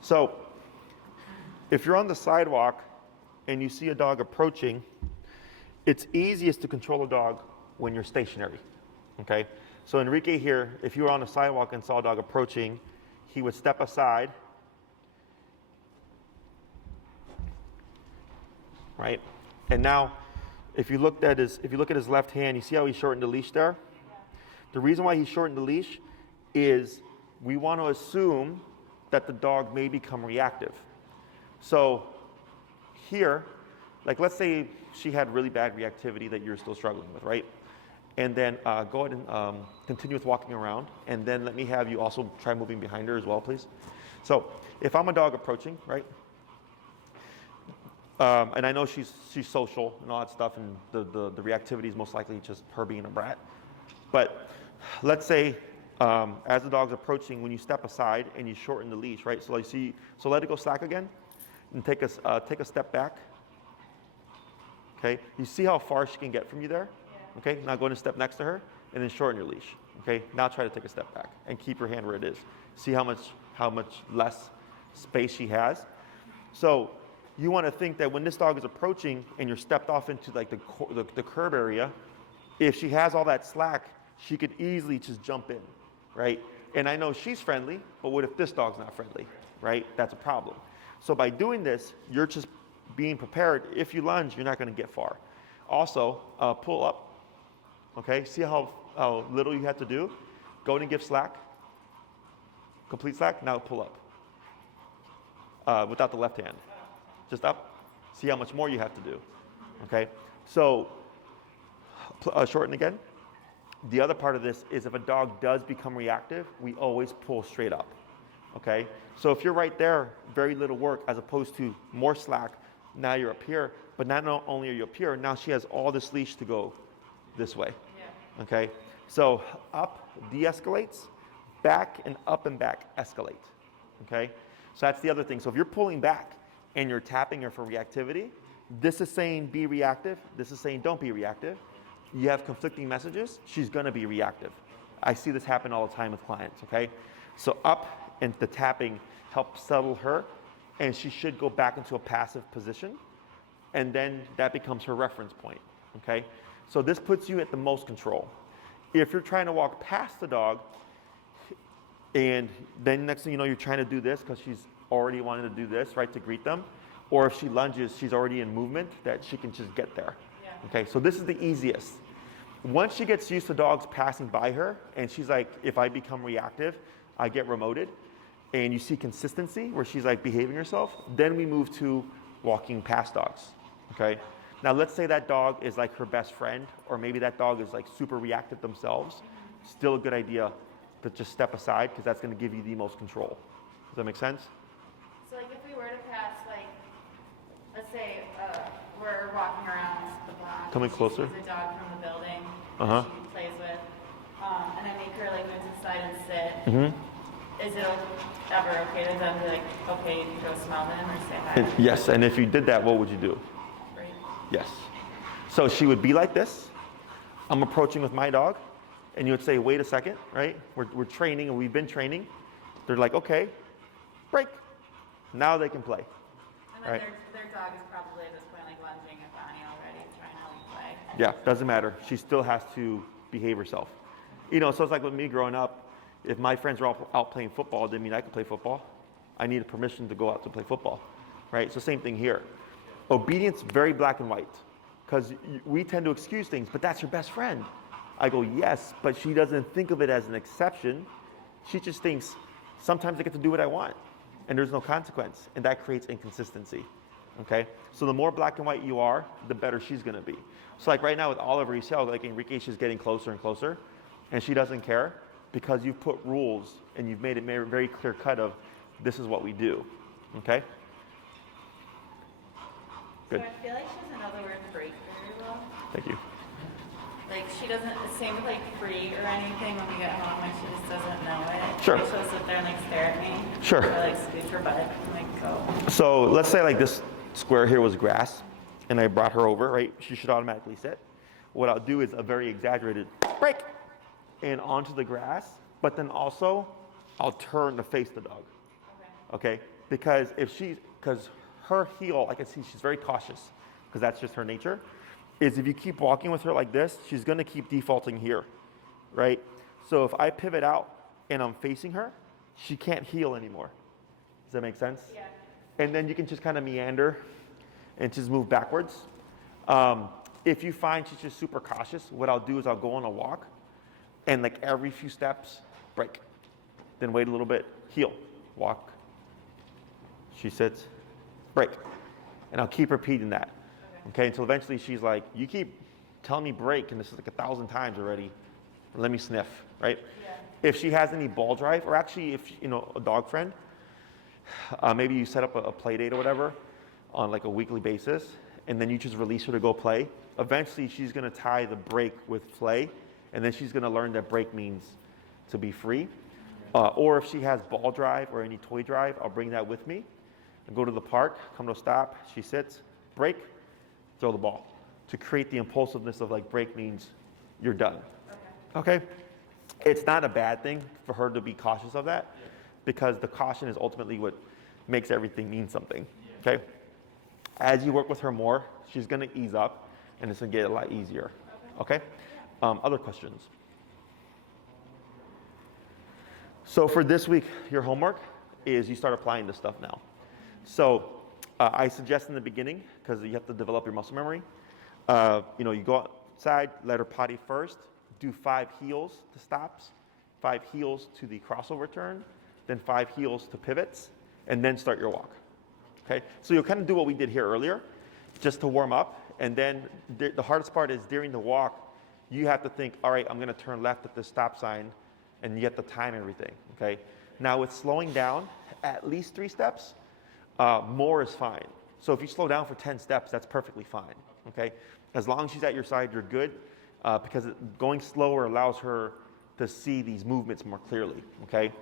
So, if you're on the sidewalk and you see a dog approaching, it's easiest to control a dog when you're stationary. Okay. So Enrique here, if you were on the sidewalk and saw a dog approaching, he would step aside. Right. And now, if you look at his left hand, you see how he shortened the leash there? The reason why he shortened the leash is we want to assume that the dog may become reactive. So here, like let's say she had really bad reactivity that you're still struggling with, right? And then go ahead and continue with walking around, and then let me have you also try moving behind her as well, please. So if I'm a dog approaching, right? And I know she's social and all that stuff, and the reactivity is most likely just her being a brat. But let's say as the dog's approaching, when you step aside and you shorten the leash, right? So let it go slack again, and take a step back. Okay, you see how far she can get from you there? Yeah. Okay, now go and step next to her, and then shorten your leash. Okay, now try to take a step back and keep your hand where it is. See how much less space she has. So you want to think that when this dog is approaching and you're stepped off into like the curb area, if she has all that slack, she could easily just jump in, right? And I know she's friendly, but what if this dog's not friendly, right? That's a problem. So by doing this, you're just being prepared. If you lunge, you're not going to get far. Also, pull up, okay? See how little you have to do? Go and give slack, complete slack, now pull up without the left hand. Just up, see how much more you have to do, okay? So shorten again. The other part of this is if a dog does become reactive, we always pull straight up, okay? So if you're right there, very little work as opposed to more slack, now you're up here, but not only are you up here, now she has all this leash to go this way, okay? So up de-escalates, back and back escalate, okay? So that's the other thing. So if you're pulling back and you're tapping her for reactivity, this is saying be reactive, this is saying don't be reactive. You have conflicting messages, she's gonna be reactive. I see this happen all the time with clients, okay? So up and the tapping helps settle her, and she should go back into a passive position, and then that becomes her reference point, okay? So this puts you at the most control. If you're trying to walk past the dog, and then next thing you know, you're trying to do this because she's already wanted to do this, right, to greet them, or if she lunges, she's already in movement, that she can just get there. Okay, so this is the easiest. Once she gets used to dogs passing by her, and she's like, if I become reactive, I get remoted, and you see consistency where she's like behaving herself, then we move to walking past dogs, okay? Now let's say that dog is like her best friend, or maybe that dog is like super reactive themselves. Still a good idea to just step aside because that's gonna give you the most control. Does that make sense? So like if we were to pass, like, let's say we're walking around the block. Coming closer. She sees a dog from the building Uh-huh. that she plays with, and I make her like move to the side and sit. Mm-hmm. Is it ever okay to them be like, okay, you can go smell them or say hi? Yes, and if you did that, what would you do? Right. Yes. So she would be like this. I'm approaching with my dog, and you would say, wait a second, right? We're training, and we've been training. They're like, okay, break. Now they can play. And then right? their dog is probably at this point like lunging at Bonnie already, trying to like play. Yeah, doesn't matter. She still has to behave herself. You know, so it's like with me growing up, if my friends were all out playing football, it didn't mean I could play football. I needed permission to go out to play football, right? So same thing here. Obedience, very black and white, because we tend to excuse things, but that's your best friend. I go, yes, but she doesn't think of it as an exception. She just thinks, sometimes I get to do what I want, and there's no consequence, and that creates inconsistency, okay? So the more black and white you are, the better she's gonna be. So like right now with Oliver, you see how like Enrique, she's getting closer and closer, and she doesn't care because you've put rules and you've made it very clear cut of this is what we do, okay? Good. So I feel like she doesn't know the word break very well. Thank you. Like she doesn't, same with like free or anything when we get home, like she just doesn't know it. Sure. Like, she'll sit there and like stare at me. Sure. Or like scoop her butt and like go. So let's say like this square here was grass, and I brought her over, right? She should automatically sit. What I'll do is a very exaggerated break and onto the grass, but then also I'll turn to face the dog, okay? Because her heel, I can see she's very cautious, because that's just her nature, is if you keep walking with her like this, she's gonna keep defaulting here, right? So if I pivot out and I'm facing her, she can't heel anymore. Does that make sense? Yeah. And then you can just kind of meander and just move backwards. If you find she's just super cautious, what I'll do is I'll go on a walk and like every few steps, break. Then wait a little bit, heel, walk. She sits, break. And I'll keep repeating that. Okay, until eventually she's like, you keep telling me break, and this is like 1,000 times already. Let me sniff, right? Yeah. If she has any ball drive, or actually if, you know, a dog friend, maybe you set up a play date or whatever on like a weekly basis, and then you just release her to go play. Eventually she's gonna tie the break with play, and then she's gonna learn that break means to be free. Or if she has ball drive or any toy drive, I'll bring that with me. I go to the park, come to a stop, she sits, break, throw the ball. To create the impulsiveness of like break means you're done. Okay? It's not a bad thing for her to be cautious of that because the caution is ultimately what makes everything mean something. Okay? As you work with her more, she's going to ease up and it's going to get a lot easier. Okay? Other questions? So for this week, your homework is you start applying this stuff now. So I suggest in the beginning, because you have to develop your muscle memory, you go outside, let her potty first, do 5 heels to stops, 5 heels to the crossover turn, then 5 heels to pivots, and then start your walk. Okay? So you'll kind of do what we did here earlier, just to warm up, and then the hardest part is during the walk, you have to think, all right, I'm going to turn left at the stop sign, and you have to time everything. Okay? Now with slowing down, at least 3 steps, more is fine. So if you slow down for 10 steps, that's perfectly fine. Okay? As long as she's at your side, you're good, because going slower allows her to see these movements more clearly. Okay?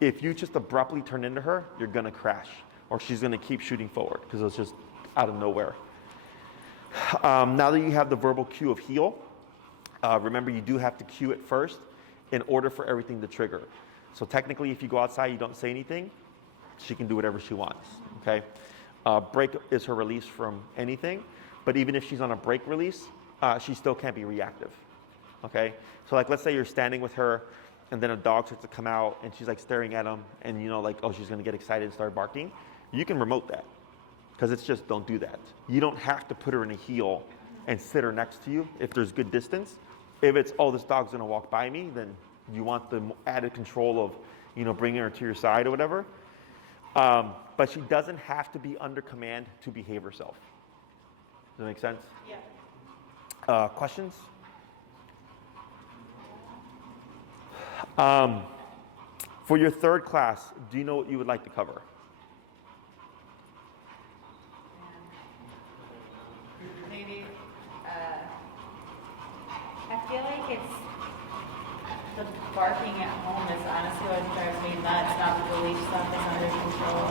If you just abruptly turn into her, you're going to crash, or she's going to keep shooting forward because it's just out of nowhere. Now that you have the verbal cue of heel, remember you do have to cue it first in order for everything to trigger. So technically, if you go outside, you don't say anything, she can do whatever she wants. Okay? Break is her release from anything, but even if she's on a break release, she still can't be reactive. Okay? So like, let's say you're standing with her, and then a dog starts to come out, and she's like staring at him, and oh, she's gonna get excited and start barking. You can remote that, because it's just don't do that. You don't have to put her in a heel and sit her next to you if there's good distance. If it's, oh, this dog's gonna walk by me, then you want the added control of, bringing her to your side or whatever. But she doesn't have to be under command to behave herself. Does that make sense? Yeah. Questions? For your 3rd class, do you know what you would like to cover? Maybe, I feel like it's the barking at home is honestly what drives me nuts, not the leash stuff is under control.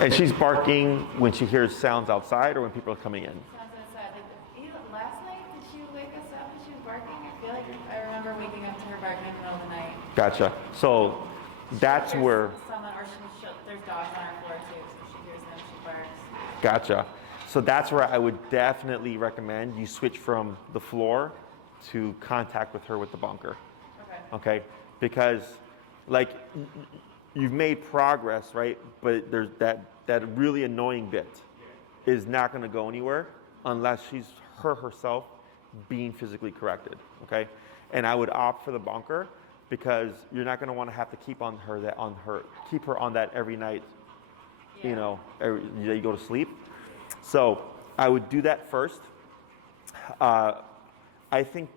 And she's barking when she hears sounds outside or when people are coming in? Sounds outside. Last night, did she wake us up and she was barking? I feel like I remember waking up to her barking in the middle of the night. Gotcha. So that's where... There's dogs on our floor too, so she hears them, she barks. Gotcha. So that's where I would definitely recommend you switch from the floor to contact with her with the bunker. Okay? Because you've made progress, right? But there's that really annoying bit is not going to go anywhere unless she's herself being physically corrected. Okay? And I would opt for the bunker because you're not going to want to have to keep her on that every night. Yeah. You go to sleep. So I would do that first. I think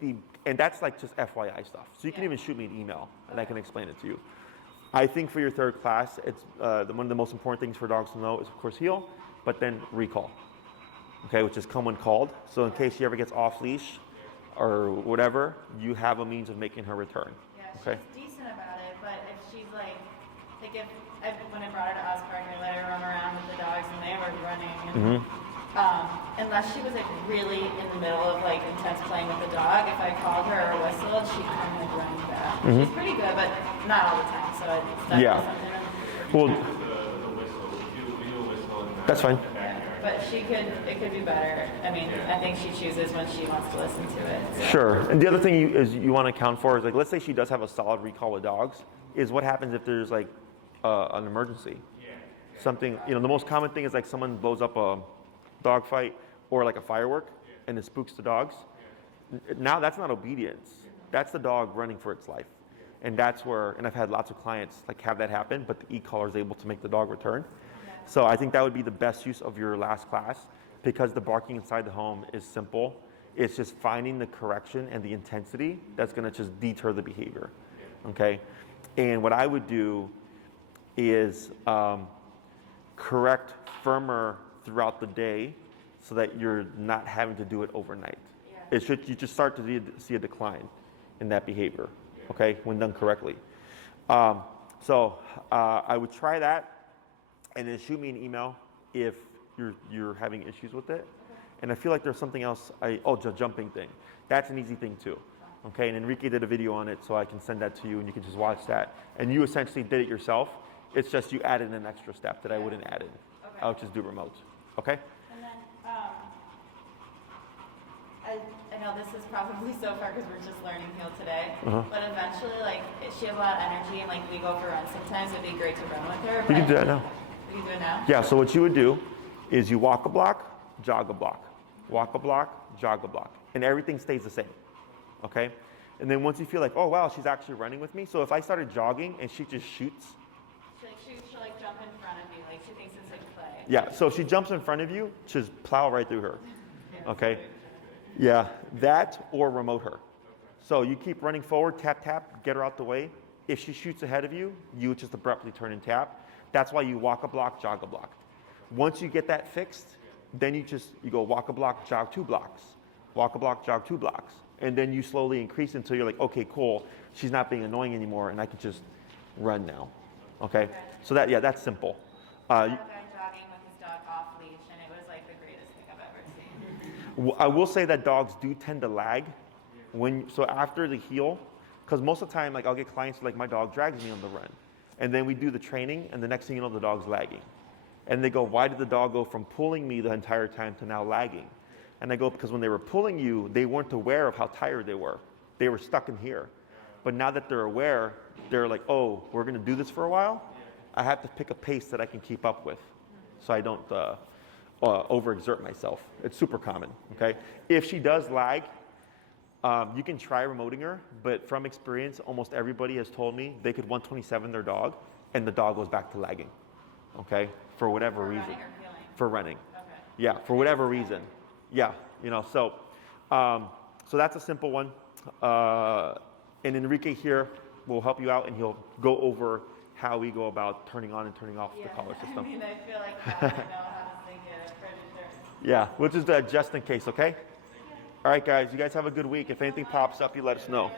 and that's like just FYI stuff. So you can even shoot me an email and I can explain it to you. I think for your 3rd class, it's one of the most important things for dogs to know is of course heel, but then recall. Okay, which is come when called. So in case she ever gets off leash or whatever, you have a means of making her return. Yeah, she's decent about it, but if she's like when I brought her to Oscar and I let her run around with the dogs and they were running, and, unless she was really in the middle of intense playing with the dog, if I called her or whistled, she'd come running back. She's pretty good, but not all the time. So it's definitely something. Well, that's fine. Yeah, but it could be better. I mean, I think she chooses when she wants to listen to it. So. Sure. And the other thing you want to account for is let's say she does have a solid recall with dogs, is what happens if there's an emergency. Something, the most common thing is someone blows up a dog fight or a firework and it spooks the dogs. Now that's not obedience. That's the dog running for its life. And that's where, and I've had lots of clients have that happen, but the e-collar is able to make the dog return. So I think that would be the best use of your last class because the barking inside the home is simple. It's just finding the correction and the intensity that's going to just deter the behavior. Okay? And what I would do is correct firmer throughout the day so that you're not having to do it overnight. You just start to see a decline. in that behavior, okay, when done correctly. So I would try that, and then shoot me an email if you're having issues with it. And I feel like there's something else. The jumping thing. That's an easy thing too. Okay, and Enrique did a video on it, so I can send that to you, and you can just watch that. And you essentially did it yourself. It's just you added an extra step that I wouldn't add in. Okay. I would just do remote. Okay. And then, I know this is probably so far because we're just learning heel today, but eventually, like, she has a lot of energy, and like we go for runs sometimes. It'd be great to run with her. We can do that now. We can do it now. Yeah. So what you would do is you walk a block, jog a block, walk a block, jog a block, and everything stays the same. Okay. And then once you feel like, oh wow, she's actually running with me. So if I started jogging and she just shoots. She'll like jump in front of me, like she thinks it's like play. Yeah. So if she jumps in front of you, just plow right through her. Okay. Yeah, that or remote her. So you keep running forward, tap, tap, get her out the way. If she shoots ahead of you, you would just abruptly turn and tap. That's why you walk a block, jog a block. Once you get that fixed, then you go walk a block, jog 2 blocks. Walk a block, jog 2 blocks. And then you slowly increase until you're like, okay, cool, she's not being annoying anymore and I can just run now. Okay? So that's simple. I had a guy jogging with his dog off leash, and it was like the greatest thing I've ever seen. I will say that dogs do tend to lag so after the heel, because most of the time, like I'll get clients like my dog drags me on the run, and then we do the training, and the next thing you know, the dog's lagging, and they go, why did the dog go from pulling me the entire time to now lagging? And I go, because when they were pulling you, they weren't aware of how tired they were. They were stuck in here, but now that they're aware, they're like, oh, we're going to do this for a while. I have to pick a pace that I can keep up with, so I don't overexert myself. It's super common, okay? If she does lag, you can try remoting her, but from experience, almost everybody has told me they could 127 their dog, and the dog goes back to lagging, okay? For whatever reason. Running or healing? For running. Okay. Yeah, for whatever reason. Yeah, so that's a simple one. And Enrique here will help you out, and he'll go over how we go about turning on and turning off the collar system. I mean, I feel like now I know how to sync it, I'm pretty sure. Yeah, we'll just do that just in case, okay? All right, guys, you guys have a good week. If anything pops up, you let us know.